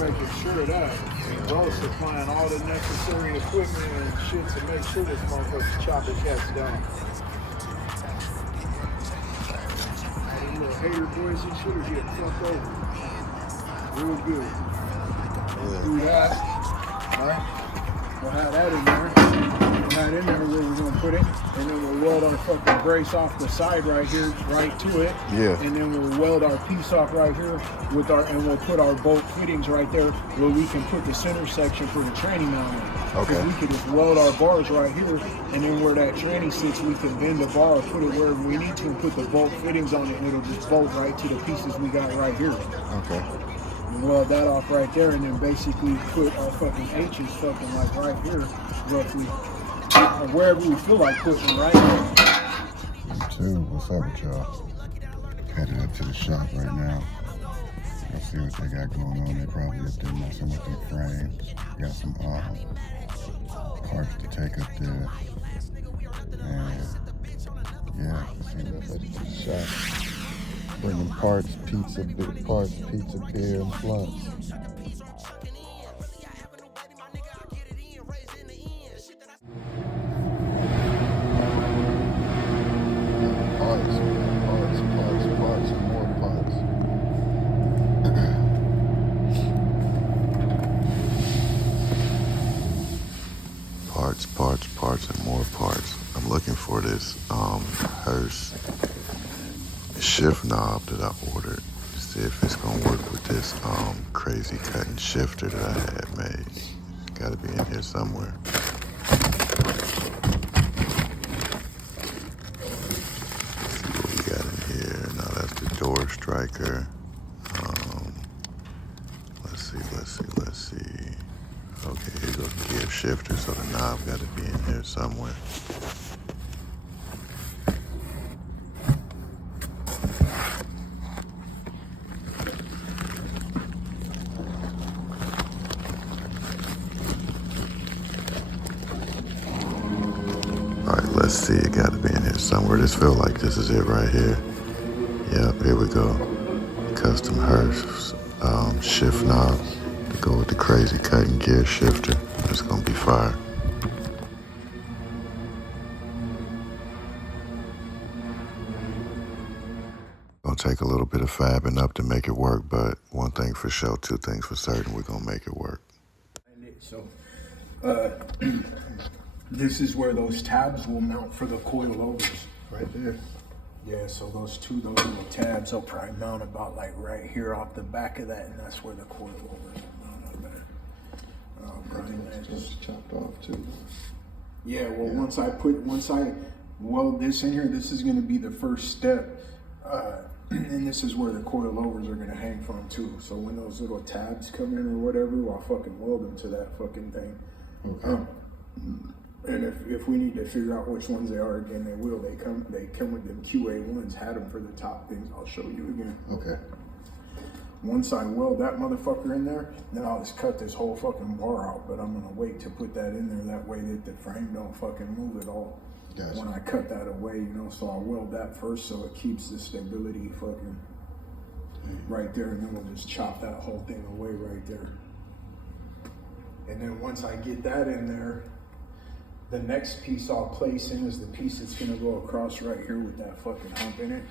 making sure of that. And bro supplying all the necessary equipment and shit to make sure this motherfucker's chopping cats down. All them little hater boys and shit are getting fucked over. Real good. Let's do that. Alright. We'll have that in there. We'll have it in there where we're gonna put it. And then we'll weld our fucking brace off the side right here, right to it. Yeah. And then we'll weld our piece off right here with our, and we'll put our bolt fittings right there where we can put the center section for the training mount in. Okay. We could just weld our bars right here, and then where that training sits, we can bend the bar or put it wherever we need to and put the bolt fittings on it, and it'll just bolt right to the pieces we got right here. Okay. And weld that off right there, and then basically put our fucking H's fucking like right here, roughly, or wherever we feel like putting right here. Dude, what's up with y'all? Headed up to the shop right now. Let's see what they got going on. They probably up there messing with them frames. Got some parts to take up there. And yeah, let's see what's up to the shop. Bringing parts, pizza, big parts, pizza, beer, and blunts. Parts, and more parts. Parts, and more parts. I'm looking for this Hurst shift knob that I ordered to see if it's gonna work with this crazy cutting shifter that I had made. It's gotta be in here somewhere. Let's see what we got in here. Now that's the door striker. Let's see. Okay, here goes the gear shifter, so the knob gotta be in here somewhere. Let's see, it gotta be in here somewhere. This feel like this is it right here. Yep, here we go. Custom Hurst shift knob to go with the crazy cutting gear shifter. It's gonna be fire. Gonna take a little bit of fabbing up to make it work, but one thing for sure, two things for certain, we're gonna make it work. So, this is where those tabs will mount for the coilovers. Right there. Yeah, so those little tabs will probably mount about like right here off the back of that, and that's where the coilovers will mount up there. It's chopped off too. Yeah, well, yeah. Once I weld this in here, this is gonna be the first step. And this is where the coilovers are gonna hang from too. So when those little tabs come in or whatever, I'll fucking weld them to that fucking thing. Okay. And if we need to figure out which ones they are again, they will. They come with them QA ones. Had them for the top things. I'll show you again. Okay. Once I weld that motherfucker in there, then I'll just cut this whole fucking bar out. But I'm gonna wait to put that in there that way that the frame don't fucking move at all. Gotcha. When I cut that away, you know, so I'll weld that first so it keeps the stability fucking right there, and then we'll just chop that whole thing away right there. And then once I get that in there, the next piece I'll place in is the piece that's gonna go across right here with that fucking hump in it.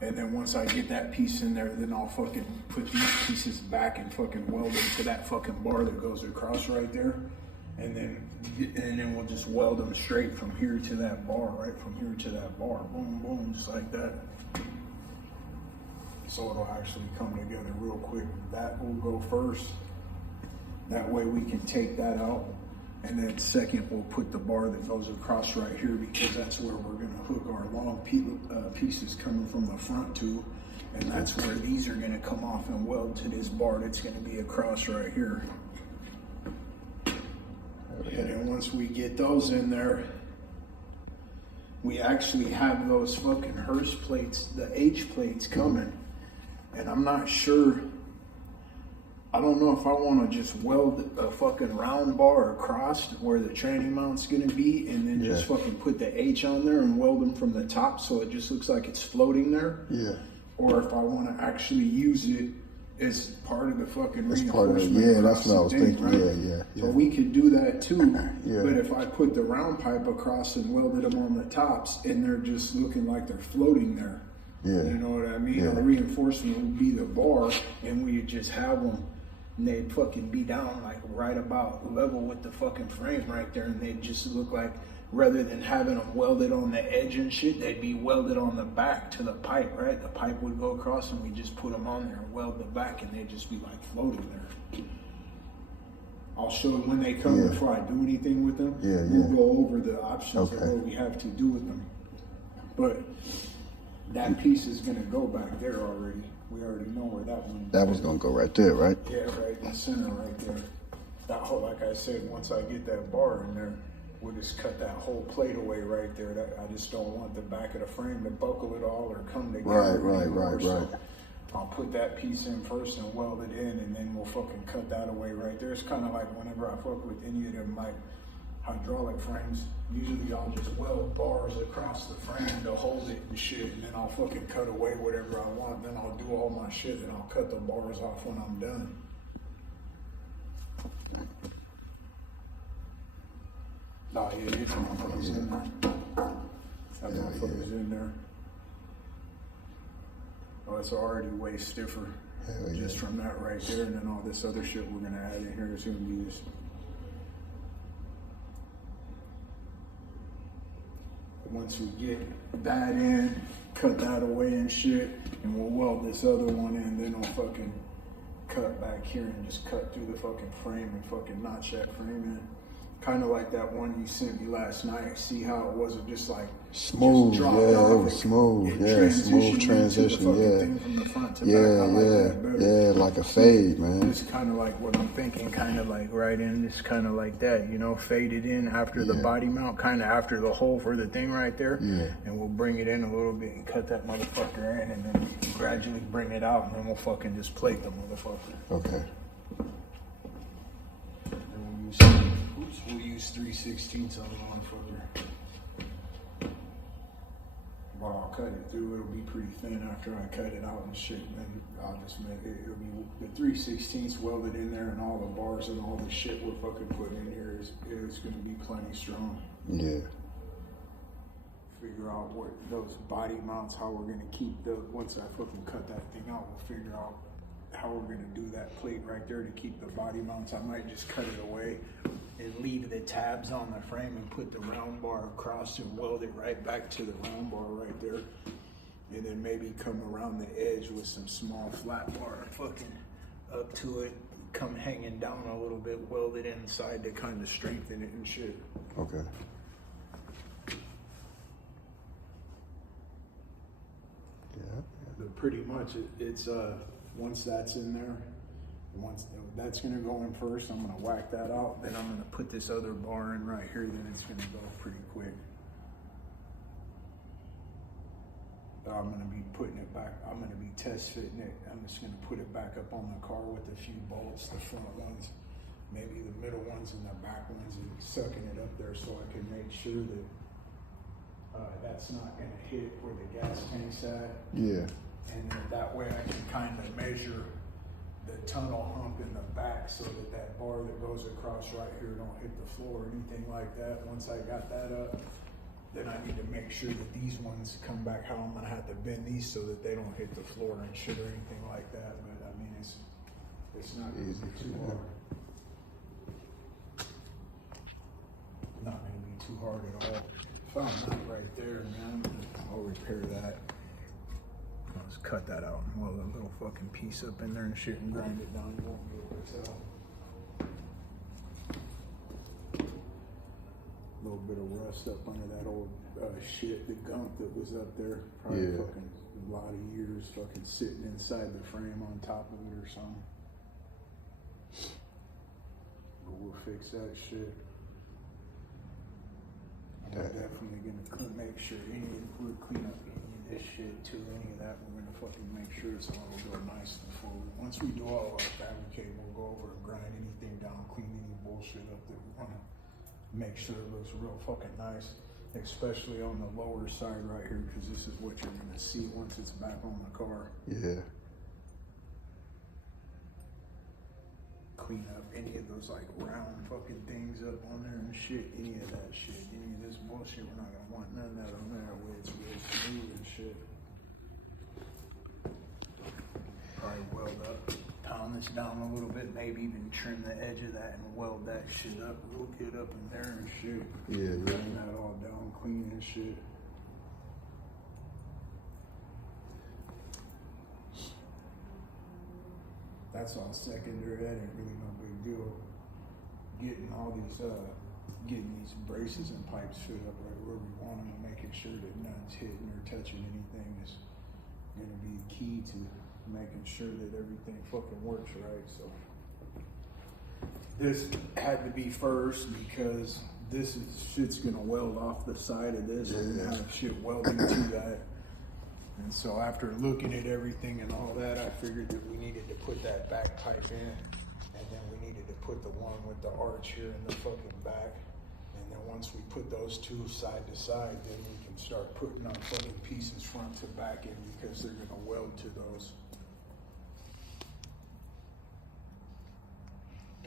And then once I get that piece in there, then I'll fucking put these pieces back and fucking weld them to that fucking bar that goes across right there. And then we'll just weld them straight from here to that bar, right from here to that bar. Boom, boom, just like that. So it'll actually come together real quick. That will go first. That way we can take that out. And then second, we'll put the bar that goes across right here, because that's where we're gonna hook our long pieces coming from the front to. And that's where these are gonna come off and weld to this bar that's gonna be across right here. And then once we get those in there, we actually have those fucking Hurst plates, the H plates coming. And I'm not sure, I don't know if I want to just weld a fucking round bar across where the training mount's gonna be, and then just fucking put the H on there and weld them from the top so it just looks like it's floating there. Yeah. Or if I want to actually use it It's part of the fucking It's part of it. reinforcement. Yeah, that's what I was thinking. Right? Yeah. So we could do that too. Yeah. But if I put the round pipe across and welded them on the tops, and they're just looking like they're floating there. Yeah. You know what I mean? Yeah. Our reinforcement would be the bar, and we'd just have them, and they'd fucking be down like right about level with the fucking frame right there, and they'd just look like, rather than having them welded on the edge and shit, they'd be welded on the back to the pipe, right? The pipe would go across, and we just put them on there and weld the back, and they'd just be like floating there. I'll show you when they come before I do anything with them. We'll go over the options of what we have to do with them. But that piece is gonna go back there already. We already know where that one. That was gonna go right there, right? Yeah, right in the center, right there. That whole, like I said, once I get that bar in there, we'll just cut that whole plate away right there. That I just don't want the back of the frame to buckle it all or come together. Right. So I'll put that piece in first and weld it in, and then we'll fucking cut that away right there. It's kind of like whenever I fuck with any of them like hydraulic frames, usually I'll just weld bars across the frame to hold it and shit, and then I'll fucking cut away whatever I want. Then I'll do all my shit, and I'll cut the bars off when I'm done. Oh yeah, it's motherfuckers in there. That motherfucker's in there. Oh, it's already way stiffer just from that right there, and then all this other shit we're gonna add in here is gonna be just. Once we get that in, cut that away and shit, and we'll weld this other one in, then I'll fucking cut back here and just cut through the fucking frame and fucking notch that frame in. Kind of like that one you sent me last night. See how it wasn't just like smooth. Just it was smooth. Smooth transition. Thing from the front to back. Yeah, like a fade, man. It's kind of like what I'm thinking, kind of like right in, just kind of like that, you know, faded in after the body mount, kind of after the hole for the thing right there. And we'll bring it in a little bit and cut that motherfucker in, and then gradually bring it out, and then we'll fucking just plate the motherfucker. Okay. We'll use 3/16 on the motherfucker. Well, I'll cut it through. It'll be pretty thin after I cut it out and shit. And then I'll just make it. It'll be the 3/16 welded in there, and all the bars and all the shit we're fucking putting in here is going to be plenty strong. Yeah. Figure out what those body mounts, how we're going to keep the. Once I fucking cut that thing out, we'll figure out how we're going to do that plate right there to keep the body mounts. I might just cut it away and leave the tabs on the frame and put the round bar across and weld it right back to the round bar right there, and then maybe come around the edge with some small flat bar fucking up to it, come hanging down a little bit, weld it inside to kind of strengthen it and shit. Okay. But pretty much it's once that's in there, once that's gonna go in first, I'm gonna whack that out, then I'm gonna put this other bar in right here, then it's gonna go pretty quick. I'm gonna be putting it back, I'm gonna be test fitting it. I'm just gonna put it back up on the car with a few bolts, the front ones, maybe the middle ones and the back ones, and sucking it up there so I can make sure that that's not gonna hit where the gas tank's at. Yeah. And then that way I can kind of measure the tunnel hump in the back so that that bar that goes across right here don't hit the floor or anything like that. Once I got that up, then I need to make sure that these ones come back how I'm gonna have to bend these so that they don't hit the floor and shit or anything like that. But I mean, it's not gonna be too hard. Not gonna be too hard at all. Found that right there, man. I'll repair that. I'll just cut that out and weld a little fucking piece up in there and shit and grind it down. You won't be able to tell. A little bit of rust up under that old shit, the gunk that was up there. Probably fucking a lot of years fucking sitting inside the frame on top of it or something. But we'll fix that shit. I'm definitely gonna make sure we'll clean up any of this shit too, any of that. We're gonna fucking make sure it's all real nice before once we do all our fabricating, we'll go over and grind anything down, clean any bullshit up that we wanna make sure it looks real fucking nice, especially on the lower side right here, because this is what you're gonna see once it's back on the car. Yeah. clean up any of those like round fucking things up on there and shit. Any of that shit. Any of this bullshit. We're not gonna want none of that on there where it's real smooth and shit. Probably weld up, pound this down a little bit, maybe even trim the edge of that and weld that shit up, look it up in there and shit. Yeah, Bring that all down clean and shit. That's all secondary. That ain't really no big deal. Getting all these, getting these braces and pipes fit up right where we want them and making sure that none's hitting or touching anything is gonna be key to making sure that everything fucking works right. So this had to be first because this is shit's gonna weld off the side of this and have shit welding to that. And so after looking at everything and all that, I figured that we needed to put that back pipe in, and then we needed to put the one with the arch here in the fucking back. And then once we put those two side to side, then we can start putting our fucking pieces front to back in because they're gonna weld to those.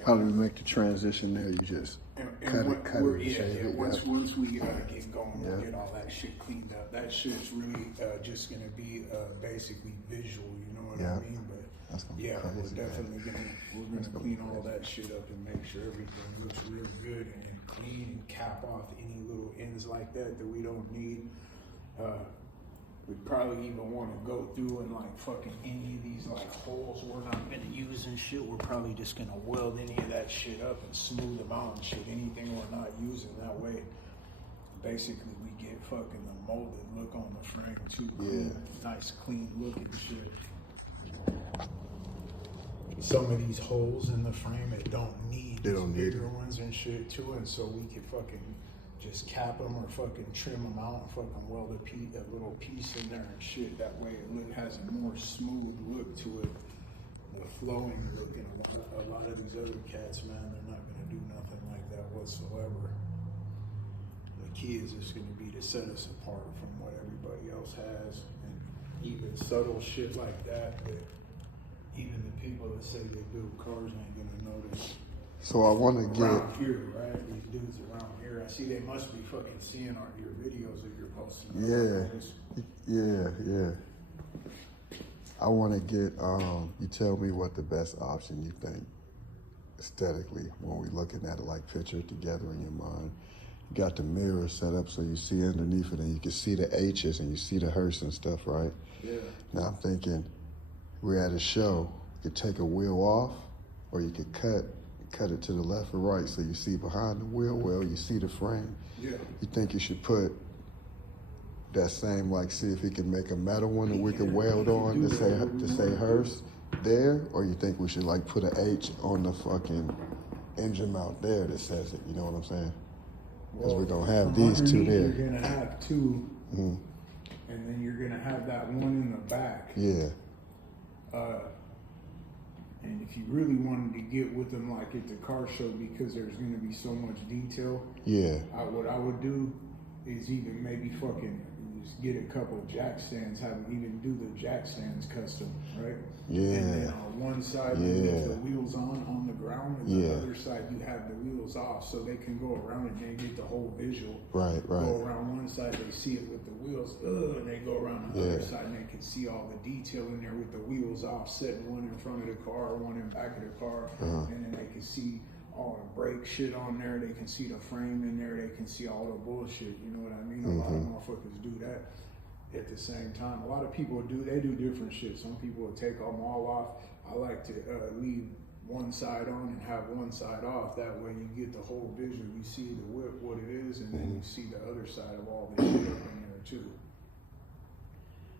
How do we make the transition there? You just cut it, shave it. Once we get going, we'll get all that shit cleaned up. That shit's really just gonna be basically visual, you know what I mean? But yeah, we're definitely gonna clean all that shit up and make sure everything looks real good and clean and cap off any little ends like that we don't need. We'd probably even want to go through and like fucking any of these like holes we're not gonna use and shit. We're probably just gonna weld any of that shit up and smooth them out and shit. Anything we're not using, that way basically we get fucking the molded look on the frame too. Nice clean look and shit. Some of these holes in the frame it don't need bigger ones and shit too, and so we can fucking just cap them or fucking trim them out and fucking weld a little piece in there and shit. That way it has a more smooth look to it, the flowing look. And a lot of these other cats, man, they're not gonna do nothing like that whatsoever. The key is just gonna be to set us apart from what everybody else has, and even subtle shit like that even the people that say they build cars ain't gonna notice. So I want to get around here, right? These dudes around here, I see they must be fucking seeing your videos that you're posting. Yeah. I want to get. You tell me what the best option you think aesthetically when we're looking at it, like picture it together in your mind. You got the mirror set up so you see underneath it and you can see the H's and you see the Hurst and stuff, right? Yeah. Now I'm thinking we're at a show. You could take a wheel off, or you could cut it to the left or right so you see behind the wheel well, you see the frame. Yeah. You think you should put that same, like, see if he can make a metal one that we could weld on to say Hurst there, or you think we should like put an H on the fucking engine mount there that says it, you know what I'm saying? Because we're gonna have these two there. You're gonna have two, and then you're gonna have that one in the back. Yeah. And if you really wanted to get with them like at the car show, because there's going to be so much detail, what I would do is even maybe fucking just get a couple of jack stands, have them even do the jack stands custom, right? Yeah. And then on one side you get the wheels on the ground, and the other side you have the wheels off, so they can go around and they get the whole visual. Right. Go around one side, they see it with the wheels, and they go around the other side and they can see all the detail in there with the wheels off, setting one in front of the car, one in back of the car, and then they can see all the brake shit on there, they can see the frame in there, they can see all the bullshit, you know what I mean? A lot of motherfuckers do that at the same time. A lot of people do different shit. Some people will take them all off. I like to leave one side on and have one side off. That way you get the whole visual. You see the whip, what it is, and then you see the other side of all the shit up in there too.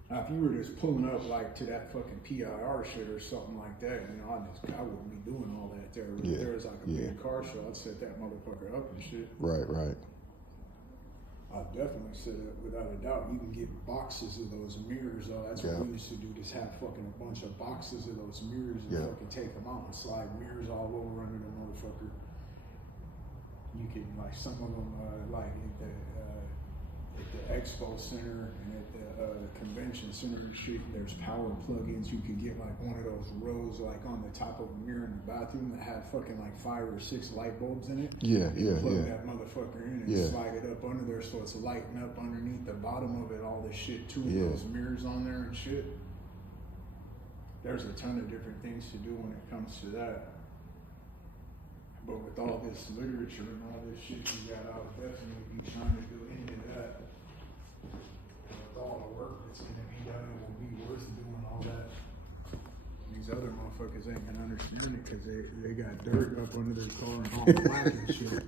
Now, if you were just pulling up like to that fucking PIR shit or something like that, you know, I wouldn't be doing all that there. If there was like a big car show, I'd set that motherfucker up and shit. Right. I'd definitely set it up without a doubt. You can get boxes of those mirrors. That's what we used to do, just have fucking a bunch of boxes of those mirrors and fucking take them out and slide mirrors all over under the motherfucker. You can, like, some of them, like, at the expo center and at the convention center and shit, there's power plugins. You could get like one of those rows like on the top of a mirror in the bathroom that have fucking like 5 or 6 light bulbs in it. Yeah. Plug that motherfucker in and slide it up under there so it's lighting up underneath the bottom of it, all this shit too, and those mirrors on there and shit. There's a ton of different things to do when it comes to that. But with all this literature and all this shit you got, I would definitely be trying to do any of that. With all the work that's gonna be done, it will be worth doing all that. These other motherfuckers ain't gonna understand it because they got dirt up under their car and all black and shit.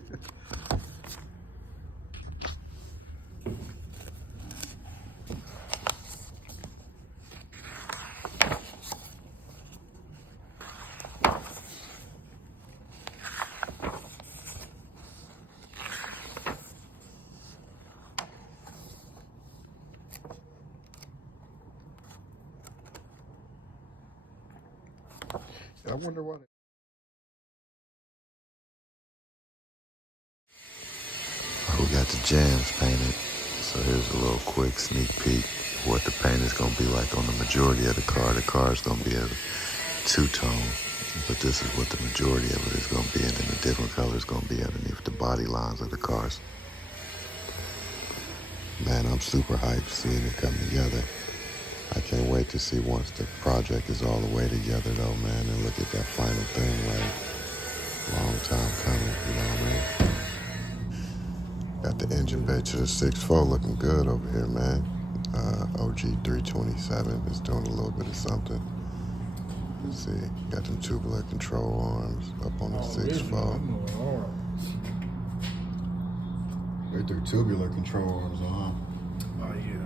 I wonder why. We got the jams painted, so here's a little quick sneak peek of what the paint is going to be like on the majority of the car. The car is going to be a two-tone, but this is what the majority of it is going to be, and then the different color is going to be underneath the body lines of the cars. Man, I'm super hyped seeing it come together. I can't wait to see once the project is all the way together though, man, and look at that final thing, like, long time coming, you know what I mean? Got the engine bay to the 6.4 looking good over here, man. OG 327 is doing a little bit of something. Let's see, got them tubular control arms up on the 6.4. They threw tubular control arms on. Oh yeah.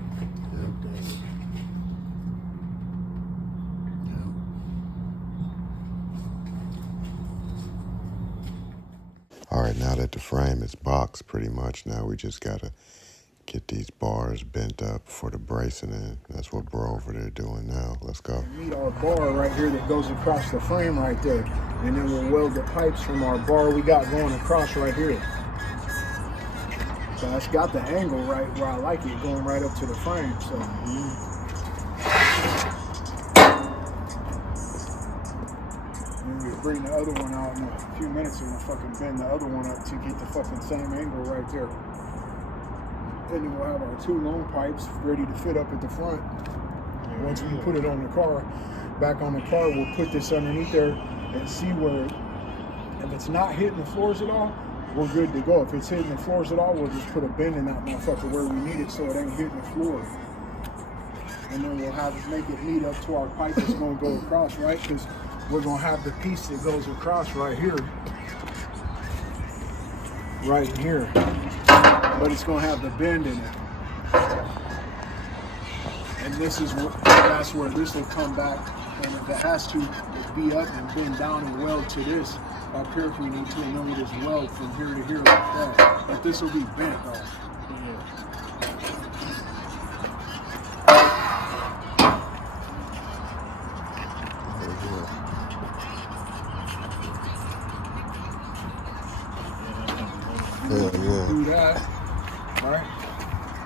All right, now that the frame is boxed pretty much, now we just gotta get these bars bent up for the bracing in. That's what we're over there doing now. Let's go. Meet our bar right here that goes across the frame right there. And then we'll weld the pipes from our bar we got going across right here. So it's got the angle right where I like it, going right up to the frame. So and we'll bring the other one out in a few minutes and we'll fucking bend the other one up to get the fucking same angle right there. And then we'll have our 2 long pipes ready to fit up at the front. Once we put it on the car, back on the car, we'll put this underneath there and see where, if it's not hitting the floors at all, we're good to go. If it's hitting the floors at all, we'll just put a bend in that motherfucker where we need it so it ain't hitting the floor. And then we'll have make it lead up to our pipe that's going to go across, right? Because we're going to have the piece that goes across right here. Right here. But it's going to have the bend in it. And that's where this will come back. And if it has to, it'll be up and bend down and weld to this up here if we need to, and then we just weld from here to here like that. But this will be bent though. Do that. Alright.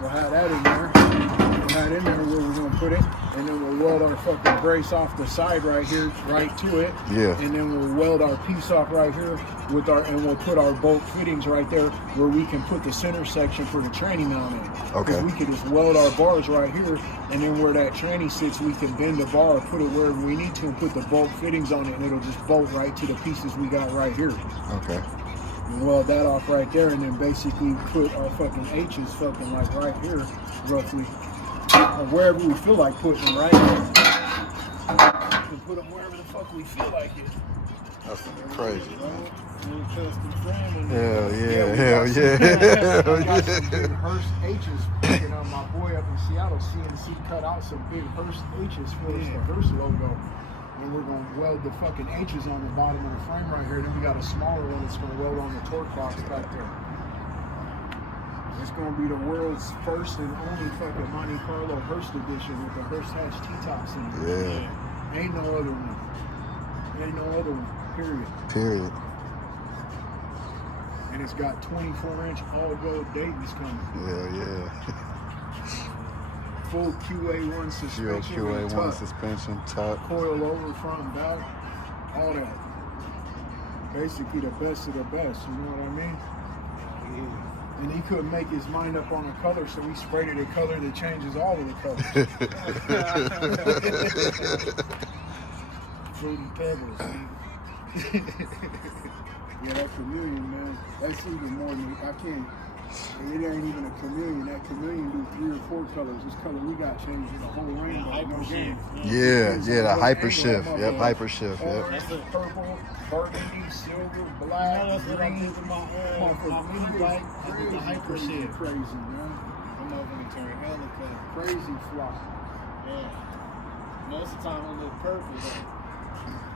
We'll have that in there. We'll have it in there where we're gonna put it. And then we'll weld our fucking brace off the side right here, right to it. Yeah. And then we'll weld our piece off right here with and we'll put our bolt fittings right there where we can put the center section for the tranny mount in. Okay. Because we can just weld our bars right here, and then where that tranny sits, we can bend the bar, put it wherever we need to, and put the bolt fittings on it, and it'll just bolt right to the pieces we got right here. Okay. And weld that off right there, and then basically put our fucking H's fucking like right here, roughly. Or wherever we feel like putting them, right? And put them wherever the fuck we feel like it. That's crazy. Hell yeah. I got some big Hurst H's picking up my boy up in Seattle. CNC cut out some big Hurst H's for us, the Hurst logo. And we're going to weld the fucking H's on the bottom of the frame right here. Then we got a smaller one that's going to weld on the torque box back there. It's going to be the world's first and only fucking Monte Carlo Hurst edition with the Hurst hatch T-tops in it. Yeah. Ain't no other one. Ain't no other one. Period. And it's got 24-inch all-gold Dayton's coming. Yeah. full QA1 suspension. QA1 suspension, tuck. Coil over, front and back, all that. Basically the best of the best, you know what I mean? Yeah. And he couldn't make his mind up on a color, so he sprayed it a color that changes all of the colors. Fruity Pebbles. Yeah, that chameleon, man. That's even more than I can't. It ain't even a chameleon. That chameleon do 3 or 4 colors. This color we got changes the whole rainbow. Hyper shift. Yeah, the hyper shift. Yep, hyper shift. Yep. Orange, purple, burgundy, silver, black, green. My mini bike, I did the hyper shift. Crazy, man. I'm over to turn hella color. Crazy fly. Yeah. Most of the time it look purple though.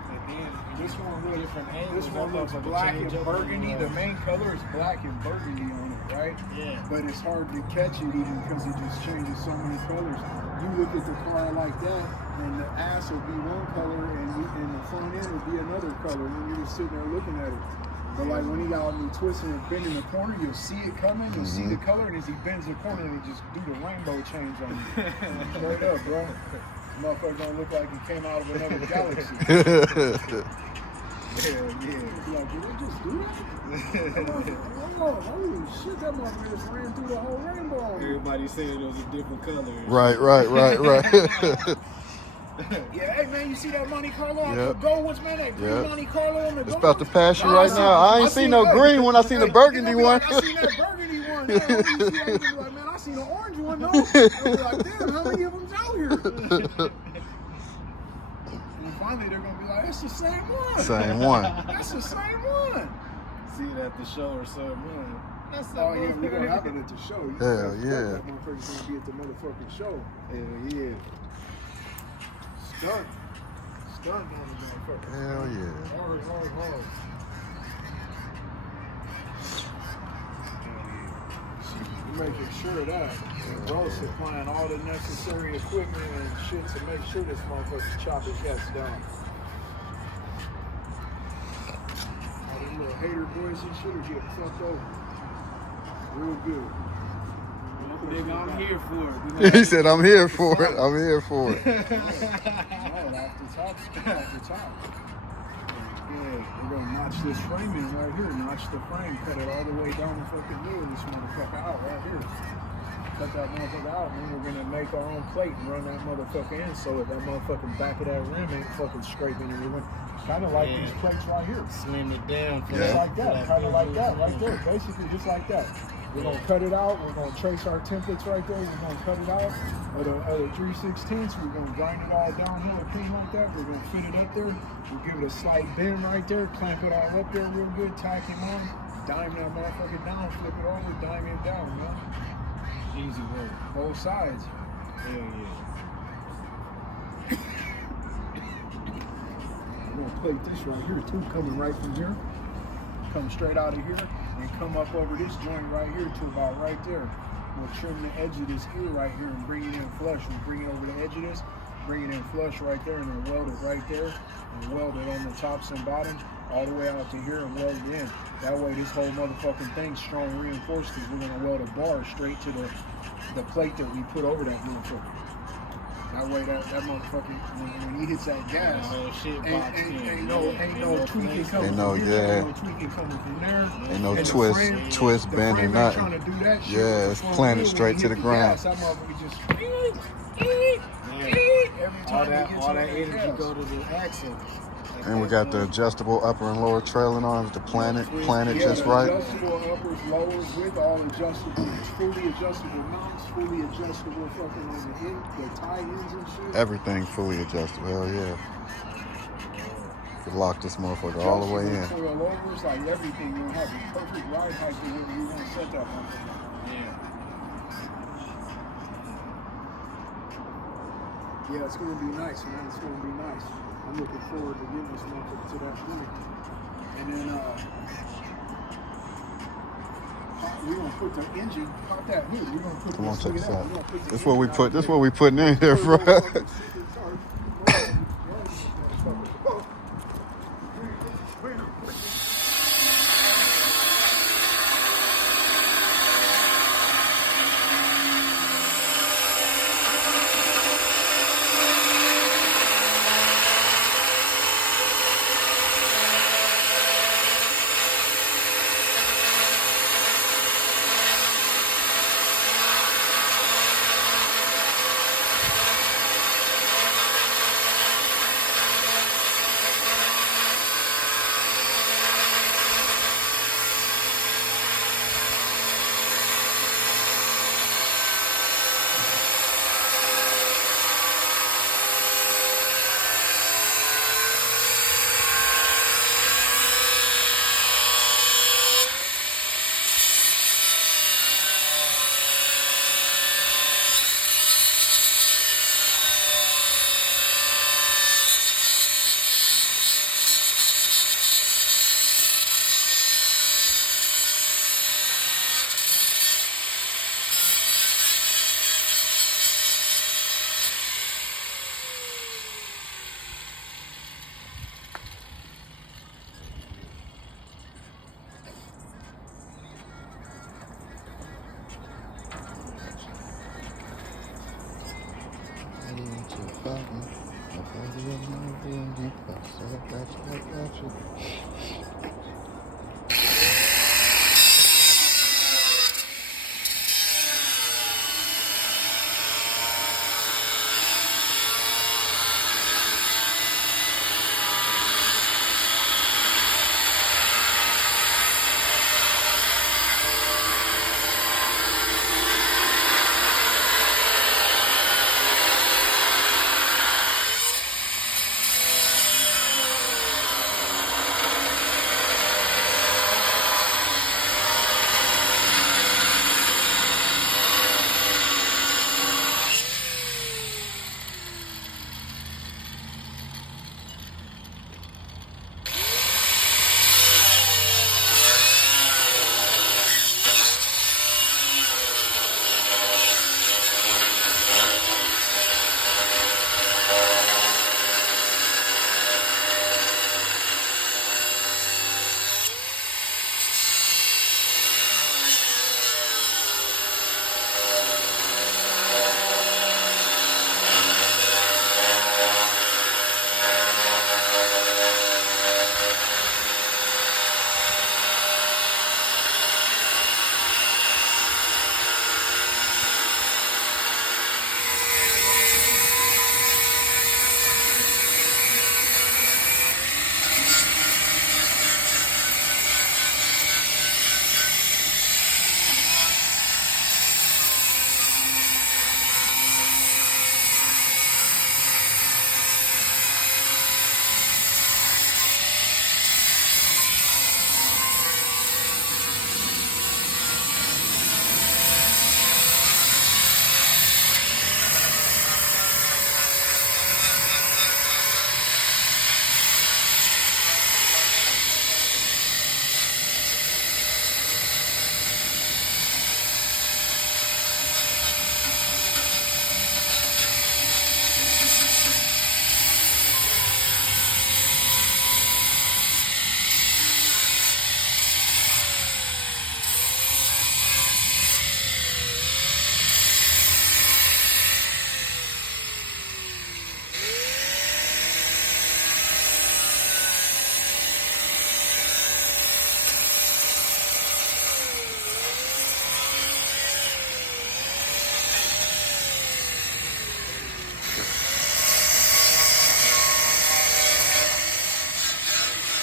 And then This one looks different angles. This one looks black and burgundy. The main color is black and burgundy on it, right? Yeah. But it's hard to catch it even because it just changes so many colors. You look at the car like that, and the ass will be one color, and the front end will be another color. And you're just sitting there looking at it. But like when he got me twisting and bending the corner, you'll see it coming. You'll see the color, and as he bends the corner, he just do the rainbow change on you. Straight up, bro. Motherfucker gonna look like he came out of another galaxy. Yeah. Like, did it just do that? Holy shit, that motherfucker just ran through the whole rainbow. everybody said it was a different color. Right. Yeah, hey man, you see that Monte Carlo on Yep. the gold ones, man? That green Monte Carlo on the It's gold about to ones? pass you right now. I ain't seen no green one. I seen the burgundy one. I seen that burgundy one. Man, like, man, I seen the orange one, though. I was like, damn, how many of them's out here? And finally, they're going to be like, it's the same one. Same one. That's the same one. See it at the show or something. That's the Oh, yeah, we're going to have it at the show. Hell yeah. That motherfucker's going to be at the motherfucking show. Hell yeah. Stunt on the motherfucker. Hell yeah. Hard. We're making sure of that. Bro supplying all the necessary equipment and shit to make sure this motherfucker chopper gets down. All these little hater boys and shit are getting fucked over. Real good. Nigga, I'm here for it. He said, I'm here for it. I'm here for it. Off the top. Yeah, we're gonna notch this frame in right here. Notch the frame, cut it all the way down the fucking middle of this motherfucker out right here. Cut that motherfucker out, and then we're gonna make our own plate and run that motherfucker in so that motherfucking back of that rim ain't fucking scraping everywhere. Kind of like these plates right here. Slim it down. Just like that, kind of like that right there. Basically just like that. We're gonna cut it out. We're gonna trace our templates right there. We're gonna cut it out. Other 3/16. We're gonna grind it all downhill, clean like that. We're gonna fit it up there. We'll give it a slight bend right there. Clamp it all up there real good. Tack him on. Dime that motherfucker down. Flip it over. Dime him down, man. Easy work. Both sides. Hell yeah. We're gonna plate this right here too. Coming right from here. Come straight out of here. And come up over this joint right here to about right there. We'll trim the edge of this ear right here and bring it in flush. We'll bring it over the edge of this, bring it in flush right there, and then weld it right there, and weld it on the tops and bottoms all the way out to here and weld it in. That way this whole motherfucking thing's strong reinforced because we're gonna weld a bar straight to the plate that we put over that motherfucker. That way that motherfucker, when he hits that gas, ain't no tweaking coming Ain't no, from here, yeah. ain't no tweaking coming from there. Ain't no And the twist, frame- twist, the bend, or frame ain't nothing. trying to do that shit Yeah, with the it's front planted wheel. straight When to he the hit ground. gas, that motherfucker just every All time that he gets all on that that energy gas. go to the axle. And we got the adjustable upper and lower trailing arms to plan it Yeah, just the right. adjustable uppers, lowers with all adjustable. It's fully adjustable mounts, fully adjustable fucking on the tie ends and shit. Everything fully adjustable. Hell yeah. Could lock this motherfucker all the way in. Adjustable coilovers, like everything, you'll have a perfect ride height to where you want to set that motherfucker. Yeah, it's gonna be nice, man. It's gonna be nice. I'm looking forward to getting this motherfucker to that point. And then we're gonna put the engine, pop that hood. We're gonna put Come on, this, check look this at that. out. We're gonna put the This what we engine put. out This there. what we putting in here, bro.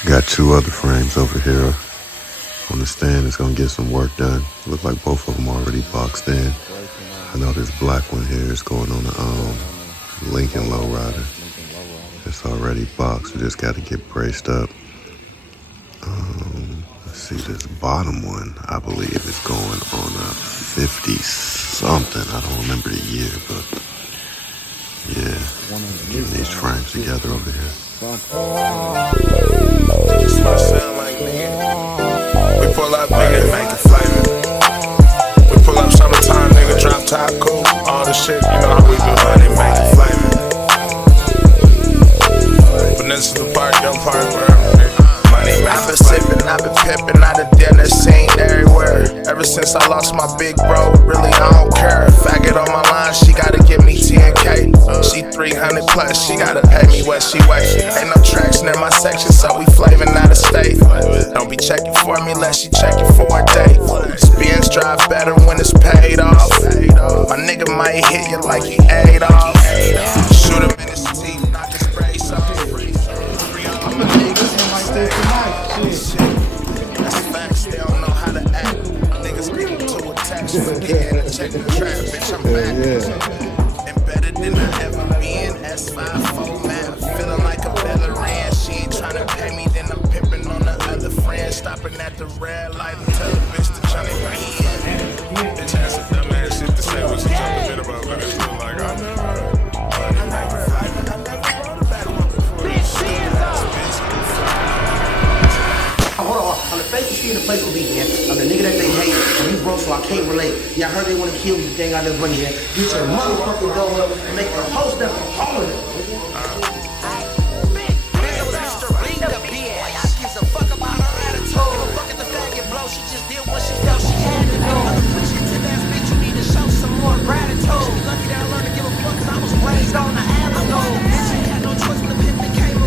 Got two other frames over here on the stand. It's gonna get some work done. Look like both of them already boxed in. I know this black one here is going on the Lincoln Lowrider. It's already boxed. We just got to get braced up. Let's see, this bottom one, I believe, is going on a 50 something. I don't remember the year, but yeah, getting these frames together over here. That's what it sound like, nigga. We pull up, nigga, make it flavor. We pull up summertime, nigga, drop top, cool. All the shit, you know how we do, honey, make it flavor. Peninsula Park, Young Park, wherever, nigga. I've been sippin', I've been pimpin', I done dinner scene everywhere. Ever since I lost my big bro, really I don't care. If I get on my line, she gotta give me 10K. She 300 plus, she gotta pay me what she weigh. Ain't no traction in my section, so we flavin' out of state. Don't be checking for me unless she checking for a date. Spins drive better when it's paid off. My nigga might hit you like he ate off. Shoot him in his teeth, knock his brace off. That's facts, they don't know how to act. Niggas getting too attached, forgetting to check the trap, bitch, I'm back. And better than I ever been, S54 man, feeling like a veteran. She ain't tryna pay me, then I'm pimping on the other friend. Stopping at the red light and tell the bitch to jump in. Bitch has some dumbass shit to say when she jump a bit about, but it's still like, I never on the face you see the place will be here. I'm the nigga that they hate, and you broke so I can't relate. Yeah, I heard they wanna kill me, thing I live money here. Get your motherfucking door up and make the whole step from all of it. She just did what she felt she had to do. She to that bitch, you need to show some more gratitude. Lucky that I learned to give a fuck, cause I was raised on the avenue. Bitch, ain't had no choice when the pimp came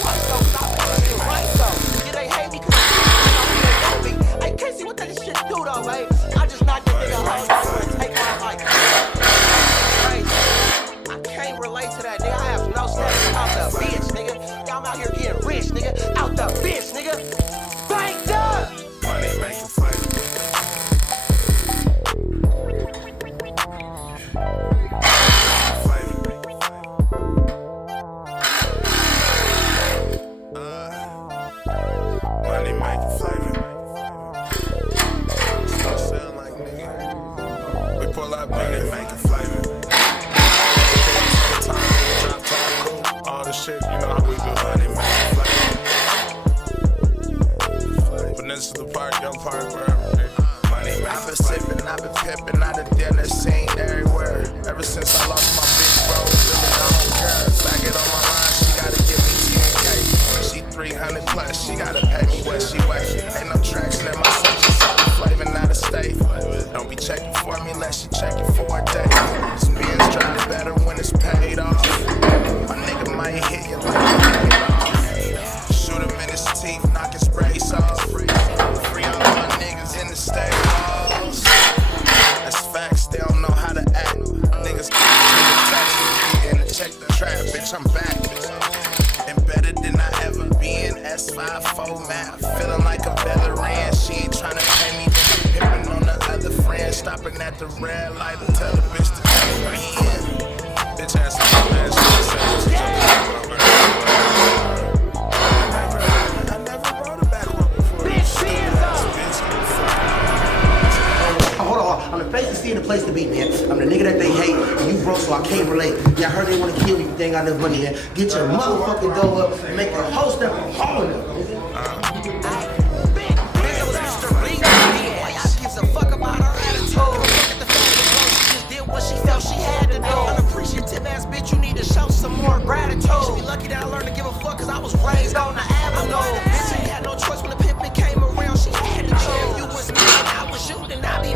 twice though, cause I make this shit right though. Yeah, they hate me cause I'm who they wanna be. Hey, Casey, what that shit do though, man? I just knocked that nigga hard and take my life. Crazy. I can't relate to that, nigga. I have no status out the bitch, nigga. Yeah, I'm out here getting rich, nigga. Out the bitch, nigga. Thank God. Money making flavor. Money making flavor. Still sound like nigga. We pull up money making flavor. Drop top cool. All the shit, you know how we do. Money making flavor. But this is the part, young part where money making. I've been sipping, I've been pimping, out of dinner scene everywhere. Ever since I lost my big bro, really I don't care. Back it on my line, she gotta give me 10K. She 300 plus, she gotta pay me where she wait. Ain't no traction in my section, so I'm flavin' out of state. Don't be checking for me unless you checking for a day. Spins drive better when it's paid off. My nigga might hit you like shoot him in his teeth, knock his brace off. Free all my niggas in the state halls. That's facts, they don't know how to act. Niggas can't check the trap, bitch, I'm back. And better than I ever been. S5 map, feeling like a veteran. She ain't tryna pay me, then pimping on the other friend. Stopping at the red light to tell the bitch to come in. Bitch ass on my ass, I never rode a battle before. Bitch, hold on. I'm the face to see and the place to be, man. I'm the nigga that they hate, and you broke, so I can't relate. Yeah, I heard they wanna kill you, you ain't got enough money, man. Get your motherfucking dough up and make a whole step from hauling up, nigga. Nigga was Mr. Reed, boy, I gives a fuck about her attitude. Look at the fact that she just did what she felt she had to do. Unappreciative ass bitch, you need to show some more gratitude. Should be lucky that I learned to give a fuck, cause I was raised on the avenue. Bitch ain't had no choice when the pimpin' came around, she had to choose. If you was me and I was you, then I be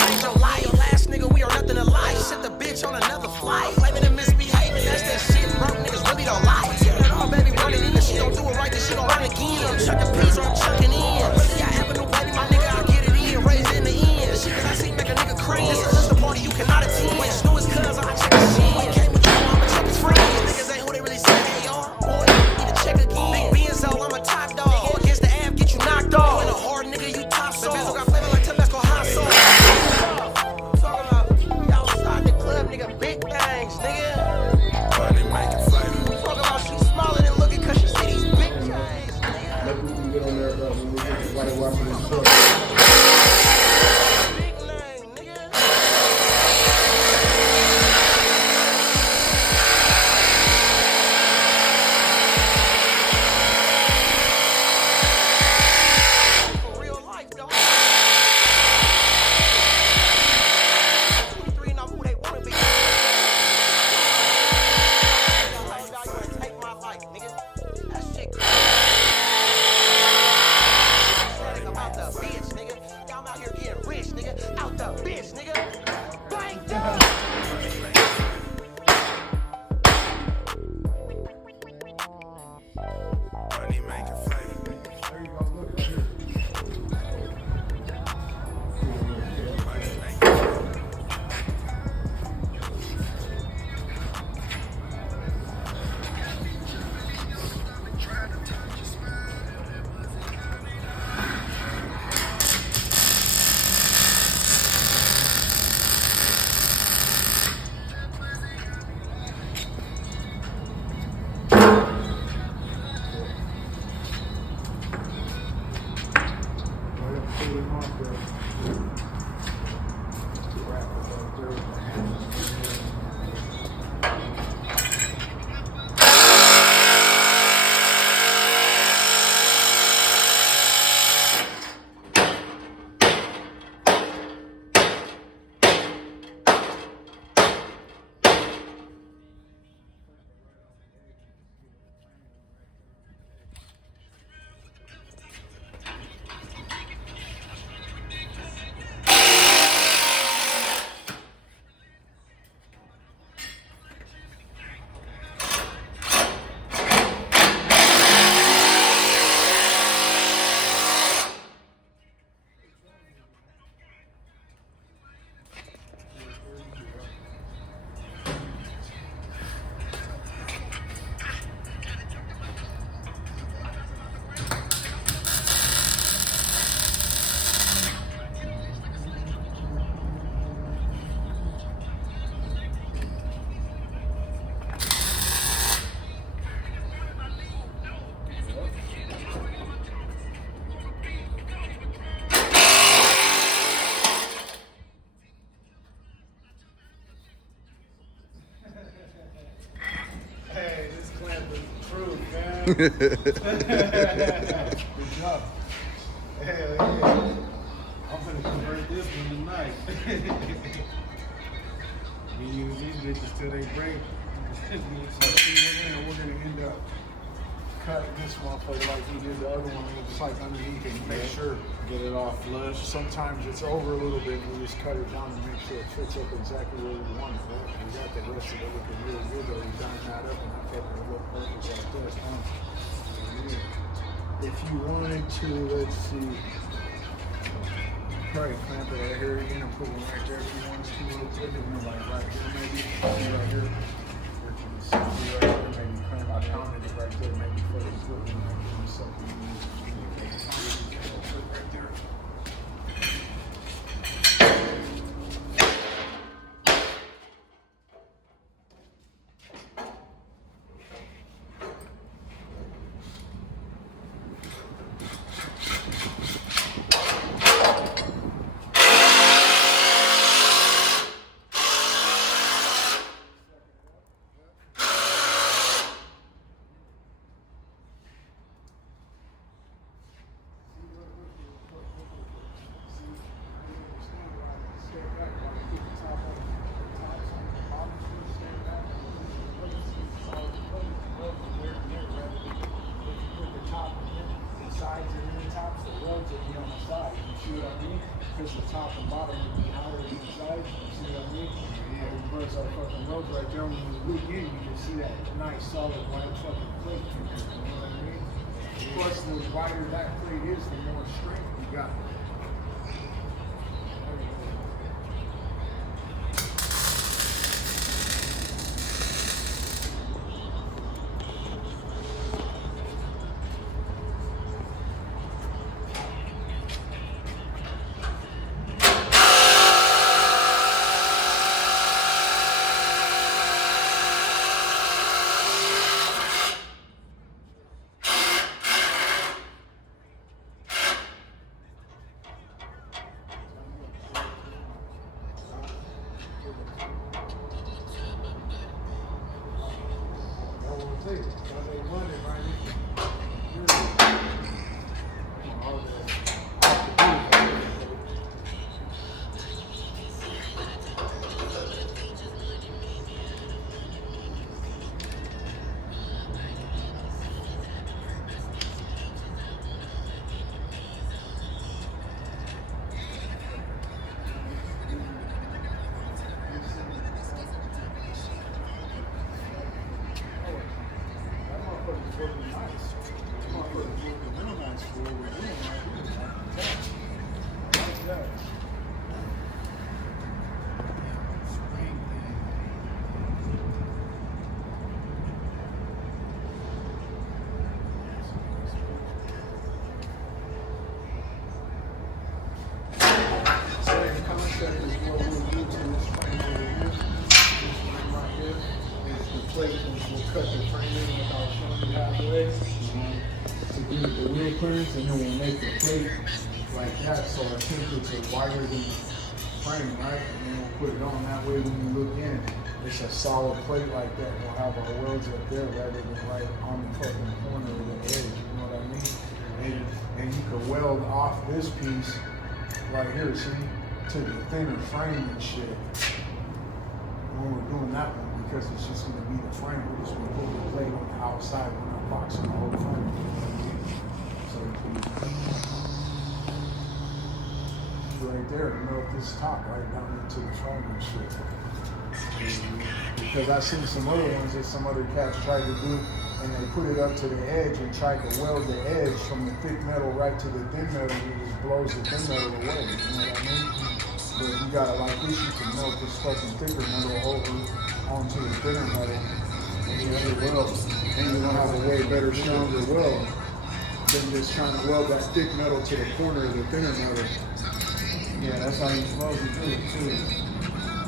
change your life. Your last nigga, we are nothing alike. Set the bitch on another flight. Blaming and misbehaving, that's that shit broke niggas really don't like. Tear it all, baby, running in. If she don't do it right, then she gon' run again. I'm chucking peas or I'm chucking in. Yeah, I have a new baby, my nigga, I get it in. Raised in the end. Shit that I see make a nigga cringe. This is just a party you cannot attend. When Snow is cuz, I check his shit. When he came with you, I'ma check his friends. Niggas ain't who they really say they are. Boy, need to check again. Big Benzo, I'm a top dog. Go against the Av, get you knocked off. You ain't a hard nigga, you top song. Benzo got flavor like Tabasco hot sauce. Talking about outside the club, nigga, big things, nigga. Money making flavor. Talking about she smaller than looking cause she see these big chains, nigga. Maybe we can get on there when we get everybody watching this show. Big lane, nigga. For real life, dog. 23 and I'm who they wanna be. Take my life, nigga. That shit crazy. About the bitch, nigga. Yeah, I'm out here getting rich, nigga. Out the bitch, nigga. Bang, dog. Money making flavor. There you go, look right here. Money making flavor. Good job. Hell yeah. I'm gonna convert this one tonight. We use these bitches till they break. So we're gonna end up cutting this motherfucker like we did the other one. Just like underneath it. Make sure get it all flush. Sometimes it's over a little bit. We just cut it down to make sure it fits up exactly where we want it. Right? We got the rest of it looking real good though. We done that up and I fucking look perfect like this. If you wanted to, let's see. Probably clamp it right here again and put one right there if you want to real quick. And then like right here maybe. Right here. Or you can see right here. Maybe clamp. I counted it right there. Maybe for the good one. Maybe something you need to put right there. Because the top and bottom would be higher than the sides, you see what I mean? Yeah, reverse our fucking roads right there. When you look in, you can see that nice solid white fucking plate. You know what I mean? Plus, the wider that plate is, the more strength you got. And then we'll make the plate like that, so our templates are wider than the frame, right? And then we'll put it on that way. When you look in, it's a solid plate like that. We'll have our welds up there rather than right on the fucking corner of the edge. You know what I mean? And you can weld off this piece right here, see, to the thinner frame and shit. When we're doing that one, because it's just going to be the frame, we're just going to put the plate on the outside. We're not boxing the whole frame. Right there, melt this top right down into the frame and shit. Because I've seen some other ones that some other cats tried to do, and they put it up to the edge and tried to weld the edge from the thick metal right to the thin metal, and it just blows the thin metal away. You know what I mean? But if you got it like this, you can melt this fucking thicker metal over onto the thinner metal, and you have a weld, and you're gonna have a way better, stronger weld than just trying to weld that thick metal to the corner of the thinner metal. Yeah, that's how you're supposed to do it too.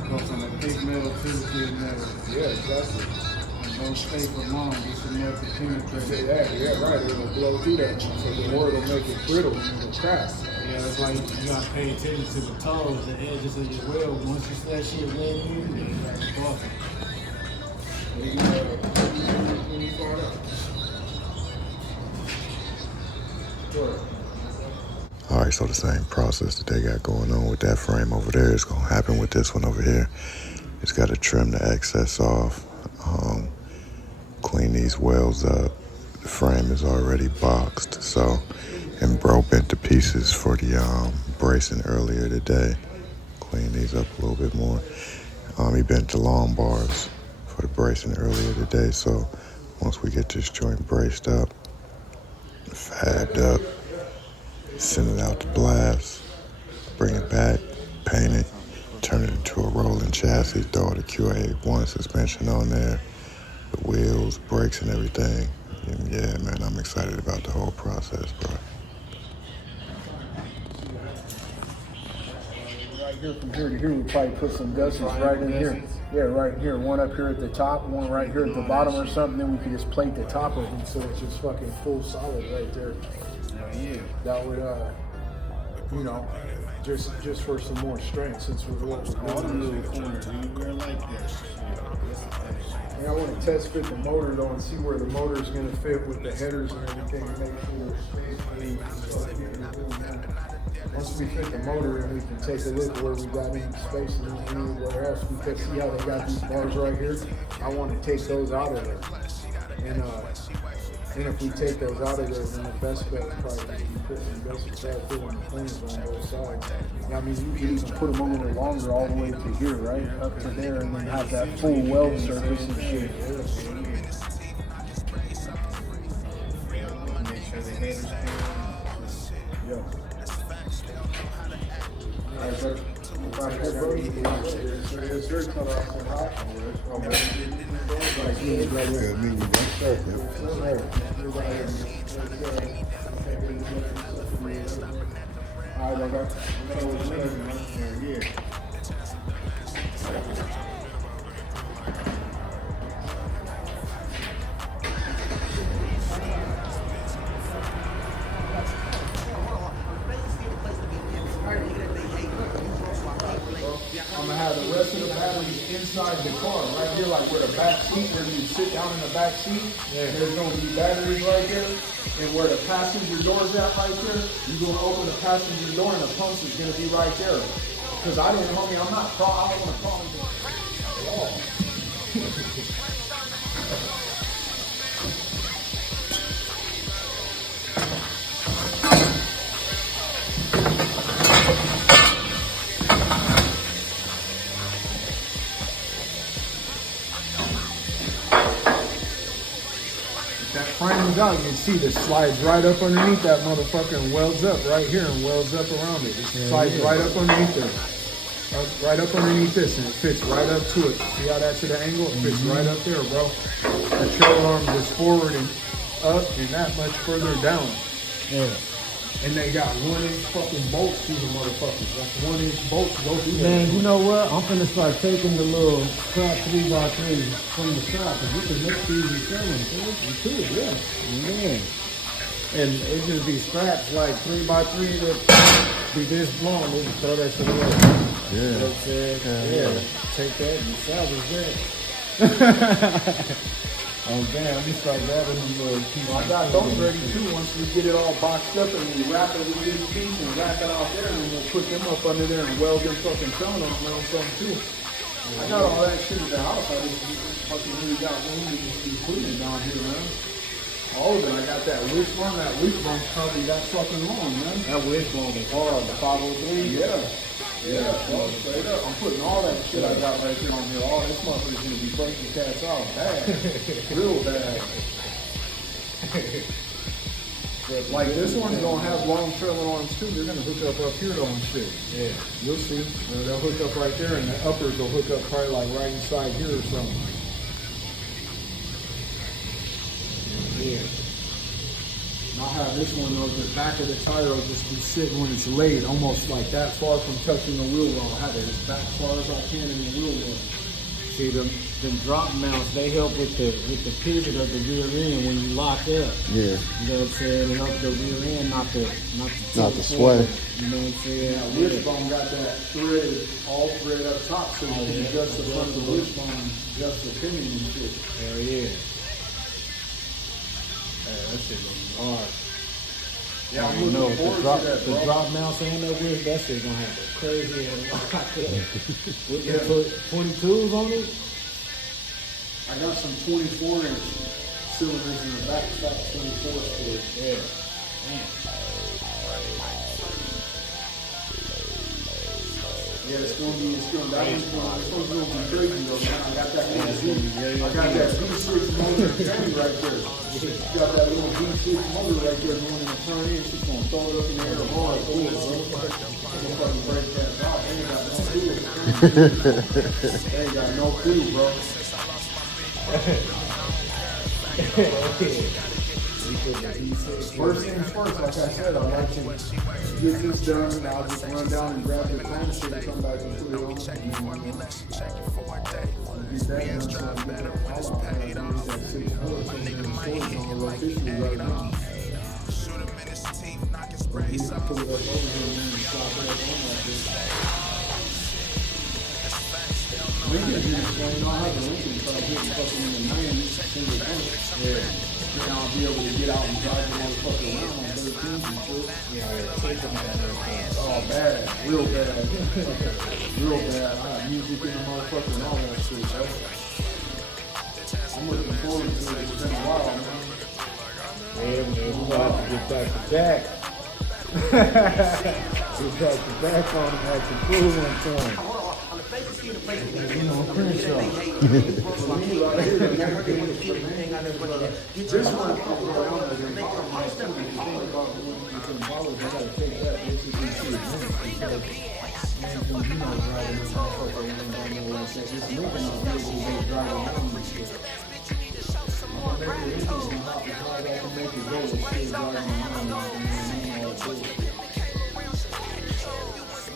Go from the thick metal to the thin metal. Yeah, exactly. And don't stay for long, just enough to penetrate. Yeah, right. It'll blow through that shit. So the word will make it brittle and it'll crack. Yeah, it's like you gotta pay attention to the toes, the edges of your weld. Once you see that shit laying in, you gotta buff it. When you start up. All right, so the same process that they got going on with that frame over there is gonna happen with this one over here. Just gotta trim the excess off, clean these welds up. The frame is already boxed, so, and bent to pieces for the bracing earlier today. Clean these up a little bit more. He bent the long bars for the bracing earlier today, so once we get this joint braced up, fabbed up, send it out to blast, bring it back, paint it, turn it into a rolling chassis, throw the QA1 suspension on there, the wheels, brakes, and everything. And yeah, man, I'm excited about the whole process, bro. Right here, from here to here, we probably put some gussets right in here. Yeah, right here. One up here at the top, one right here at the bottom or something. Then we can just plate the top of it so it's just fucking full solid right there. Yeah, that would, you know, just for some more strength since we're doing the corner. We're like this. And I want to test fit the motor though and see where the motor is going to fit with the headers and everything and make sure it's space. Once we fit the motor, then we can take a look where we got any space and anywhere else. We can see how they got these bars right here. I want to take those out of there. And if we take those out of there, then the best bet would probably be put some gussets right there on the corners on both sides. I mean, you can even put them on there longer all the way to here, right? Up to there, and then have that full weld surface and shit. Yeah. I'm gonna have the rest of the batteries inside the car, right here, like where the back seat, where you sit down in the back seat. Yeah. There's gonna be batteries right there, and where the passenger door's at right there, you're gonna open the passenger door, and the pumps is gonna be right there. Cause I didn't, homie, I'm not crawling. I don't wanna crawl into the wall. Frames out, you can see this slides right up underneath that motherfucker and welds up right here and welds up around it. It slides right up underneath there. Right up underneath this and it fits right up to it. See how that's at an angle? It fits right up there, bro. The trail arm is forward and up and that much further down. Yeah. And they got 1-inch fucking bolts to the motherfuckers. That's 1-inch bolts go through there. Man, you know what? I'm finna start taking the little scrap 3x3 from the shop because we can make these and sell them. You could, yeah. Yeah. And it just be scraps like 3x3 that be this long. We can throw that shit away. Yeah. You know what I'm saying? Yeah. Take that and salvage that. Oh damn, let me start grabbing them little pieces. I got those ready too. Once we get it all boxed up and we wrap it with this piece and wrap it out there, and we'll put them up under there and weld them fucking tone on something too. I got all that shit at the house. I just fucking really got room to just be putting it down here, man. All of it. I got that wishbone. That wishbone's probably that fucking long, man. That wishbone is hard. The 503. Yeah. Yeah, well, straight up. I'm putting all that shit I got right here on here. All this motherfucker's gonna be breaking cats off bad. Real bad. Like this one's gonna have long trailing arms too. They're gonna hook up here though and shit. Yeah. You'll see. They'll hook up right there and the uppers will hook up probably like right inside here or something. Yeah. I'll have this one though, the back of the tire will just be sitting when it's laid, almost like that far from touching the wheel well. I'll have it as back far as I can in the wheel well. See them drop mounts, they help with the pivot of the rear end when you lock up. Yeah. You know what I'm saying? It helps the rear end not to sway. You know what I'm saying? Yeah, wishbone got that thread, all thread up top so you can adjust the front of the wishbone, adjust the pinion and shit. Hell yeah. That shit looks hard. Yeah, I'm You know, looking forward drop, to that, the bro. drop mounts and over it, that shit gonna have a crazy ass We can put 22s on it. I got some 24-inch cylinders in the back, stack 24s to it. Yeah. Man. Yeah, that one's gonna be crazy though, man. I got that little V6 motor Jenny right there. Got that little V6 motor right there going in the front end. She's gonna throw it up in the air hard. I'm gonna fucking break that out. They ain't got no clue. They ain't got no clue, bro. First things first, like I said, I'd like to get this done and I'll just run down and grab the chrome shit and come back and put it on. Get that done so I can get that all out. I need that 6 foot so the storage on the officially right now. But you can pull it up over here and then slide back on like this. Lincoln's in the plane, I'll have the Lincoln start getting fucking in the 90s, single point. Yeah. Then I'll be able to get out and drive the motherfucker around on 13s and shit. Oh, bad. Real bad. Real bad. I have music in the motherfucker and all that shit, bro. I'm looking forward to it. It's been a while, man. Yeah, man, we're gonna have to get back to back. Get back to back on him, act the cool one time. You know, Crenshaw. This one,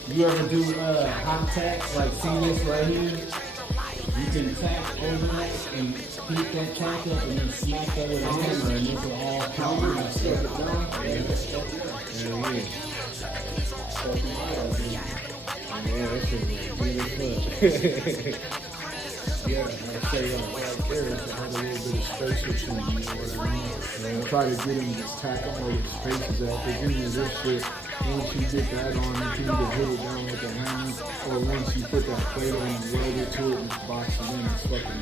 You ever do hot tack, like see this right here? You can tack over that and heat that tack up and then smack that with a hammer and this will all cover and step it down. Yeah, that shit was good as fuck. Yeah, I say right there, it's to have a little bit of space between, you know what I mean? and try to get him to tack on where the spaces at. Because you know this shit, once you get that on, you can either hit it down with the hammer, or once you put that plate on and weld it to it and box it in, it's fucking,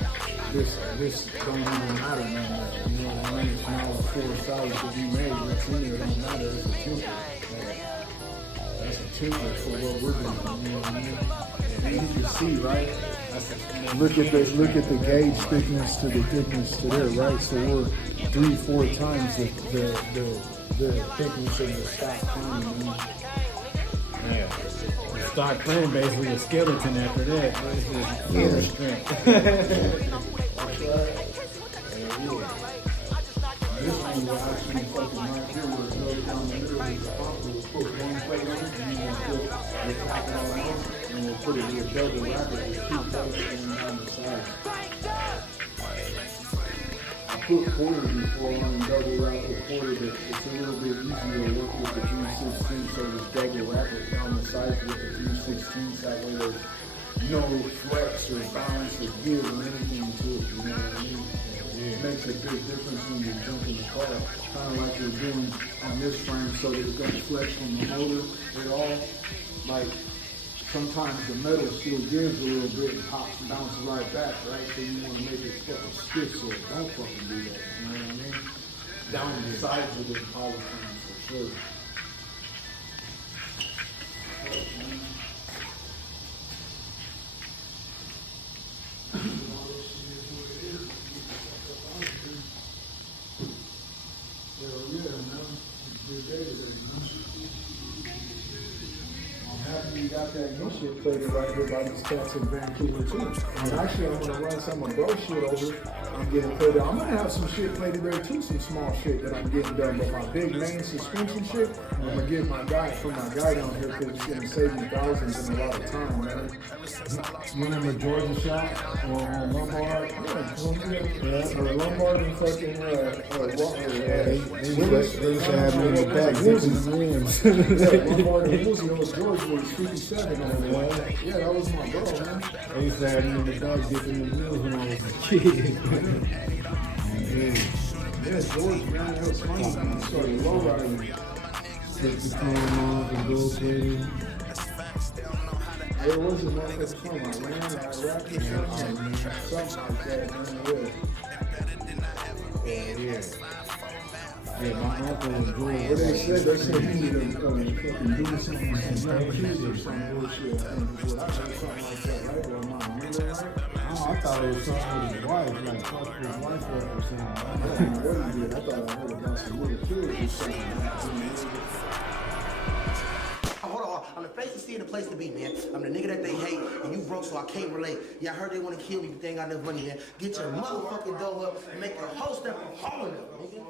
this don't even matter no more. You know what I mean? It's now 4 sides to be made. What's in there don't matter. It's a template. That's a template for what we're doing. You know what I mean? And you can see, right? Look at the gauge thickness to the thickness to there, right? So we're 3-4 times the thickness of the stock frame. Yeah. The stock frame basically a skeleton after that. Yeah. Strength. This one will actually fucking right here where it goes down the middle of the pump. We'll put one plate on it and then we'll put the top on it and we'll put it in a double wrapper with 2 plates going down the side. I put quarter before on and double wrap the quarter, but it's a little bit easier to work with the 3/16, so just double wrap it down the sides with the 3/16, that way there's no flex or bounce or give or anything to it, you know what I mean? It makes a big difference when you jump in the car, kind of like we're doing on this frame, so that it doesn't flex from the motor at all. Like sometimes the metal still gives a little bit and pops and bounces right back, right? So you want to make it fucking stiff so it don't fucking do that, you know what I mean? Down the sides of the power frame for sure. You got that new shit plated right here by these cats in Vancouver too. And actually, I'm gonna run some of those shit over. I'm getting plated. I'm gonna have some shit plated there too, some small shit that I'm getting done. But my big main suspension shit, I'm gonna give my guy down here because it's gonna save me thousands and a lot of time, man. You remember Georgia shop or Lombard? Yeah, or Lombard and fucking They used to have me in the back dipping the rims. Lombard and Woolsey, those George was 57 on the way. Yeah, that was my bro, man. They used to have me in the back dipping the rims when I was a kid. Yeah, George, man, that was funny. He started low riding. Take the phone off and go crazy. Where was it, motherfucker, from? Iran or Iraq or something? Something like that, man. Yeah. Yeah, my uncle was doing What they said he need to fucking do something with some young kids or some bullshit. I think is what I heard, something like that, right? Or am I remember right? Oh, I thought it was something with his wife, like fuck his wife up or something. I don't know what he did. I thought I heard about some little kids or something. Hold on, I'm the face to see and the place to be, man. I'm the nigga that they hate, and you broke, so I can't relate. Yeah, I heard they want to kill me, but they ain't got enough money, man. Get your motherfucking dough up and make your whole step from hauling up, nigga.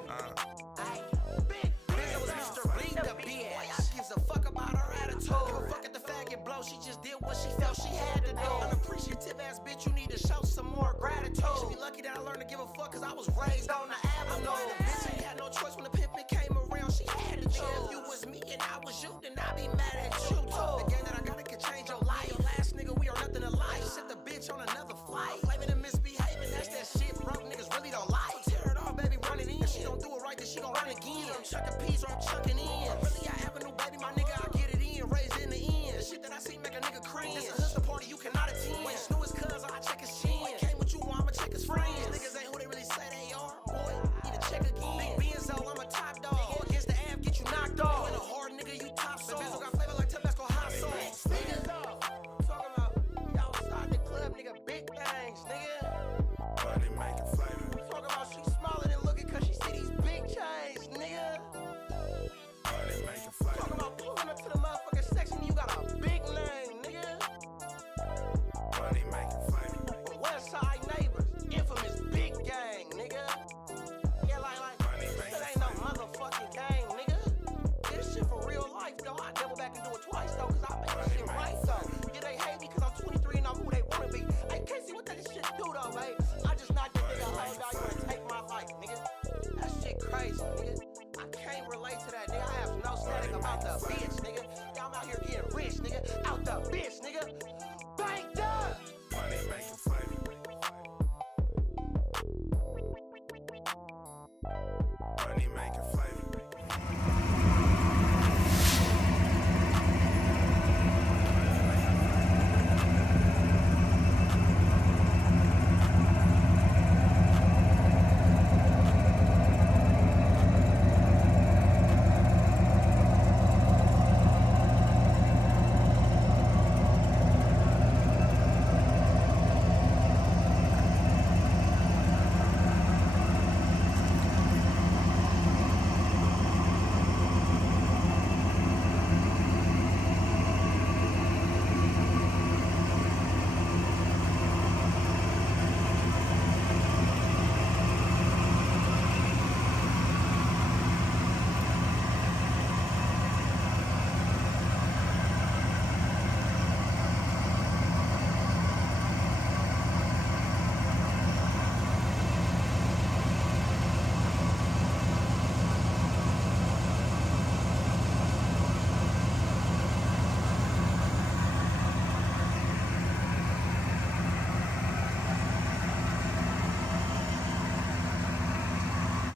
Gives a fuck about her attitude. Give a fuck at the faggot blow. She just did what she felt she had to do. Unappreciative ass bitch, you need to show some more gratitude. Should be lucky that I learned to give a fuck, cause I was raised on the avenue. Bitch ain't had no choice when the pimpin' came around. She had to choose. If you was me and I was you, then I'd be mad at you too. The game that I got, it could change your life. Your last nigga, we are nothing alike. Set the bitch on another flight. Blaming and misbehaving, that's that shit broke niggas really don't like. Tear it off, baby, running in. If she don't do it right, then she gon' run again. I'm chucking peas or I'm chucking in. Really, I avenue, baby, my nigga, I get it in. Raised in the end. The shit that I see make a nigga cringe. This a hustler party you cannot attend. When snoo his cuz, I check his chin. When came with you, I'ma check his friends. Niggas ain't who they really say they are. Boy, need to check again. Big Benzo, I'm a top dog. Go against the Av, get you knocked off. When a hard nigga, you top sauce. The Benzo got flavor like Tabasco hot sauce. Niggas, talking about outside the club, nigga, big things, nigga. Money making flavor. Talking about she smaller than looking cause she see these big chains, nigga. Money making flavor. Talking about pulling up to the motherfucking section, you got a big name, nigga. Money making flavor. West Side neighbors, infamous big gang, nigga. Yeah, like, this ain't no motherfucking gang, nigga. This shit for real life, though. I double back and do it twice, though, cause I make this shit right, though. Yeah, they hate me cause I'm 23 and I'm who they wanna be. Hey, can't see what that shit do, though, babe. I just knocked this nigga home value and take my life, nigga. That shit crazy, nigga. I can't relate to that, nigga. I have no static about the bitch, nigga. Yeah, I'm out here getting rich, nigga. Out the bitch, nigga.